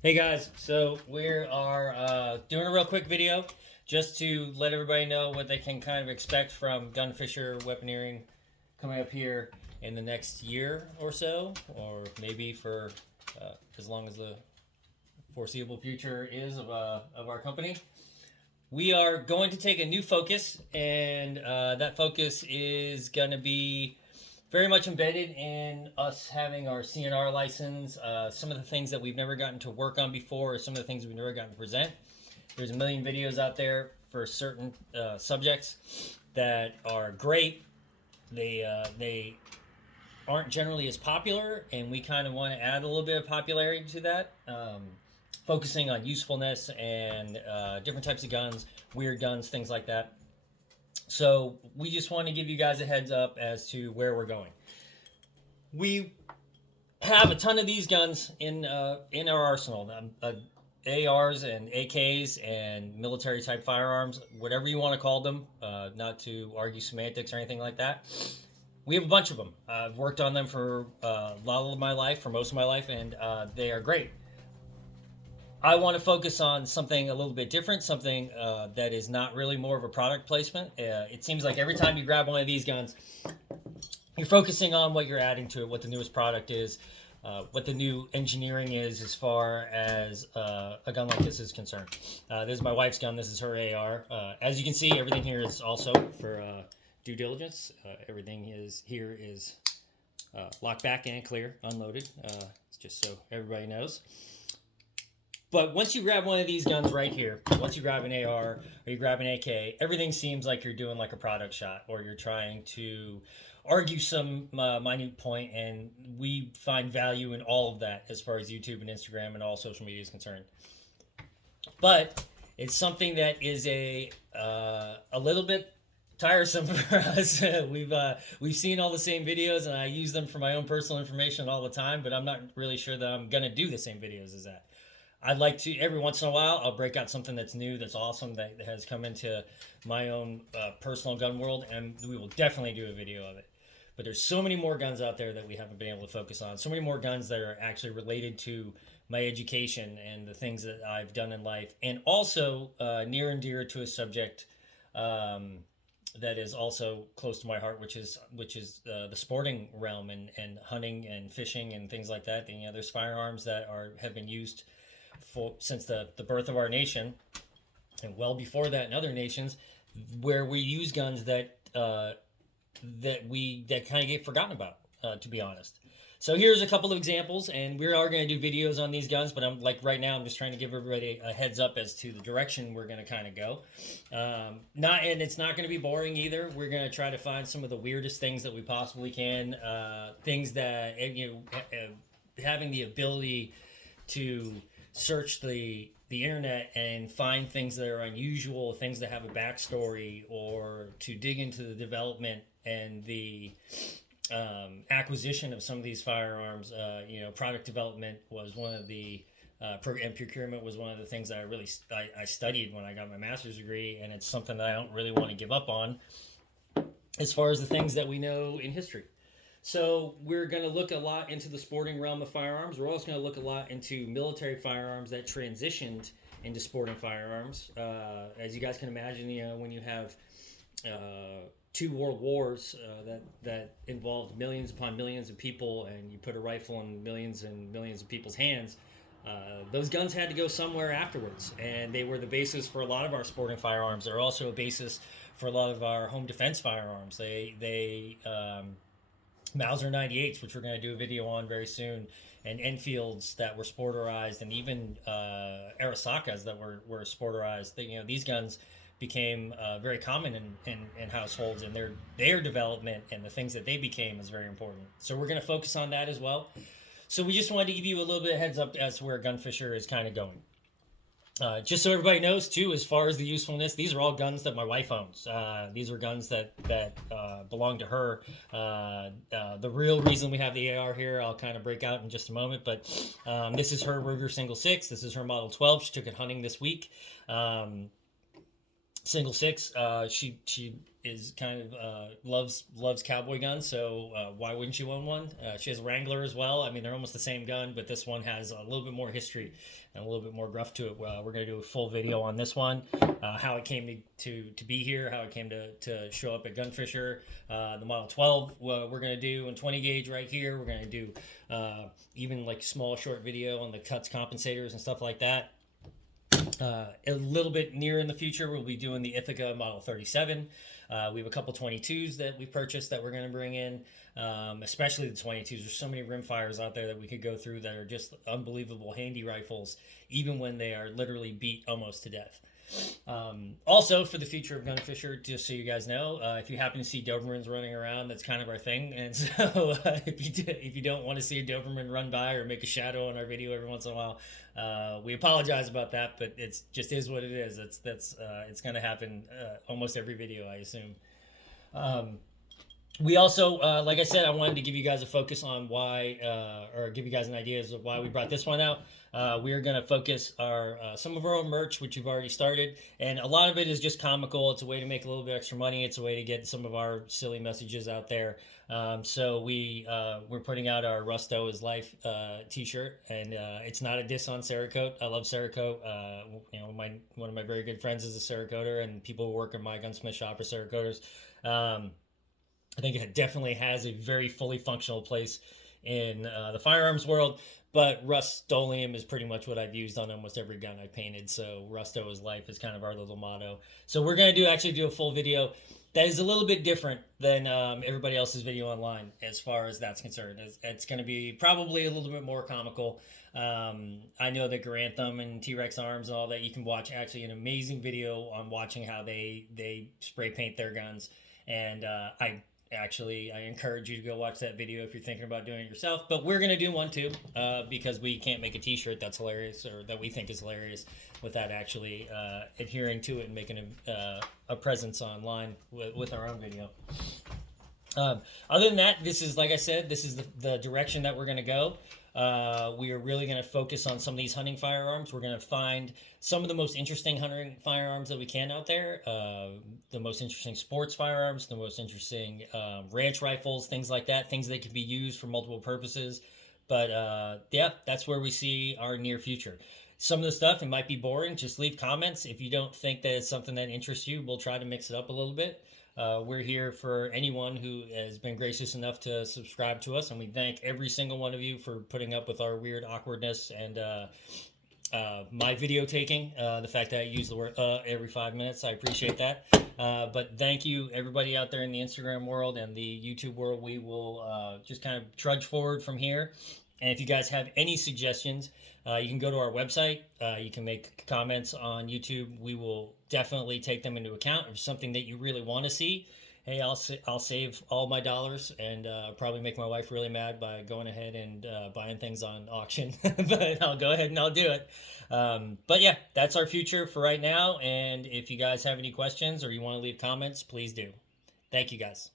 Hey guys, so we are doing a real quick video just to let everybody know what they can kind of expect from Gunfisher Weaponeering coming up here in the next year or so, or maybe for as long as the foreseeable future is of our company. We are going to take a new focus, and that focus is going to be very much embedded in us having our CNR license. Some of the things that we've never gotten to work on before, or some of the things we've never gotten to present. There's a million videos out there for certain subjects that are great. They aren't generally as popular, and we kind of want to add a little bit of popularity to that. Focusing on usefulness and different types of guns, weird guns, things like that. So we just want to give you guys a heads up as to where we're going. We have a ton of these guns in our arsenal. ARs and AKs and military type firearms, whatever you want to call them, not to argue semantics or anything like that. We have a bunch of them. I've worked on them for a lot of my life, for most of my life, and they are great. I want to focus on something a little bit different, something that is not really more of a product placement. It seems like every time you grab one of these guns, you're focusing on what you're adding to it, what the newest product is, what the new engineering is as far as a gun like this is concerned. This is my wife's gun. This is her AR. As you can see, everything here is also for due diligence. Everything here is locked back and clear, unloaded. It's just so everybody knows. But once you grab one of these guns right here, once you grab an AR or you grab an AK, everything seems like you're doing like a product shot, or you're trying to argue some minute point, and we find value in all of that as far as YouTube and Instagram and all social media is concerned. But it's something that is a little bit tiresome for us. We've seen all the same videos, and I use them for my own personal information all the time, but I'm not really sure that I'm gonna do the same videos as that. I'd like to, every once in a while, I'll break out something that's new, that's awesome, that has come into my own personal gun world, and we will definitely do a video of it. But there's so many more guns out there that we haven't been able to focus on. So many more guns that are actually related to my education and the things that I've done in life, and also near and dear to a subject that is also close to my heart, which is the sporting realm and hunting and fishing and things like that. You know, there's firearms that have been used since the birth of our nation, and well before that in other nations, where we use guns that kind of get forgotten about, to be honest. So here's a couple of examples, and we are going to do videos on these guns, but I'm like right now I'm just trying to give everybody a heads up as to the direction we're going to kind of go. And it's not going to be boring either. We're going to try to find some of the weirdest things that we possibly can, things that having the ability to search the internet and find things that are unusual, things that have a backstory, or to dig into the development and the acquisition of some of these firearms. Product development was one of the and procurement was one of the things that I studied when I got my master's degree, and it's something that I don't really want to give up on as far as the things that we know in history. So we're going to look a lot into the sporting realm of firearms. We're also going to look a lot into military firearms that transitioned into sporting firearms. As you guys can imagine, when you have two world wars that involved millions upon millions of people, and you put a rifle in millions and millions of people's hands, those guns had to go somewhere afterwards, and they were the basis for a lot of our sporting firearms. They're also a basis for a lot of our home defense firearms. Mauser 98s, which we're going to do a video on very soon, and Enfields that were sporterized, and even Arisakas that were sporterized. These guns became very common in households, and their development and the things that they became is very important. So we're going to focus on that as well. So we just wanted to give you a little bit of heads up as to where Gunfisher is kind of going. Just so everybody knows, too, as far as the usefulness, these are all guns that my wife owns. These are guns that belong to her. The real reason we have the AR here, I'll kind of break out in just a moment, but this is her Ruger Single 6. This is her Model 12. She took it hunting this week. Single 6. She is kind of loves cowboy guns, so why wouldn't you own one? She has a Wrangler as well. I mean, they're almost the same gun, but this one has a little bit more history and a little bit more gruff to it. We're going to do a full video on this one, how it came to be here, how it came to show up at Gunfisher. The Model 12 we're going to do in 20 gauge right here. We're going to do even like small short video on the cuts, compensators, and stuff like that. A little bit near in the future, we'll be doing the Ithaca Model 37. We have a couple 22s that we purchased that we're going to bring in, especially the 22s. There's so many rimfires out there that we could go through that are just unbelievable handy rifles, even when they are literally beat almost to death. Also, for the future of Gunfisher, just so you guys know, if you happen to see Dobermans running around, that's kind of our thing. And so if you don't want to see a Doberman run by or make a shadow on our video every once in a while, we apologize about that, but it's just is what it is. It's going to happen almost every video, I assume. We also, like I said, I wanted to give you guys a focus on why, or give you guys an idea of why we brought this one out. We're going to focus some of our own merch, which we've already started, and a lot of it is just comical. It's a way to make a little bit extra money. It's a way to get some of our silly messages out there. So we're putting out our Rusto is Life t-shirt, and it's not a diss on Cerakote. I love Cerakote. One of my very good friends is a Cerakoter, and people who work in my gunsmith shop are Cerakoters. I think it definitely has a very fully functional place in the firearms world, but Rust-Oleum is pretty much what I've used on almost every gun I've painted, so Rusto is Life is kind of our little motto. So we're going to actually do a full video that is a little bit different than everybody else's video online as far as that's concerned. It's going to be probably a little bit more comical. I know that Garanthem and T-Rex Arms and all that, you can watch actually an amazing video on watching how they spray paint their guns, and I encourage you to go watch that video if you're thinking about doing it yourself. But we're going to do one too, because we can't make a t-shirt that's hilarious, or that we think is hilarious, without actually adhering to it and making a presence online with our own video. Other than that, this is, like I said, this is the direction that we're going to go. We are really going to focus on some of these hunting firearms. We're going to find some of the most interesting hunting firearms that we can out there, the most interesting sports firearms, the most interesting ranch rifles, things like that, things that can be used for multiple purposes. But yeah, that's where we see our near future. Some of the stuff, it might be boring. Just leave comments. If you don't think that it's something that interests you, we'll try to mix it up a little bit. We're here for anyone who has been gracious enough to subscribe to us, and we thank every single one of you for putting up with our weird awkwardness and my video taking. The fact that I use the word every 5 minutes, I appreciate that. But thank you, everybody out there in the Instagram world and the YouTube world. We will just kind of trudge forward from here. And if you guys have any suggestions, you can go to our website. You can make comments on YouTube. We will definitely take them into account. If it's something that you really want to see, hey, I'll save all my dollars and probably make my wife really mad by going ahead and buying things on auction. But I'll go ahead and I'll do it. But yeah, that's our future for right now. And if you guys have any questions or you want to leave comments, please do. Thank you, guys.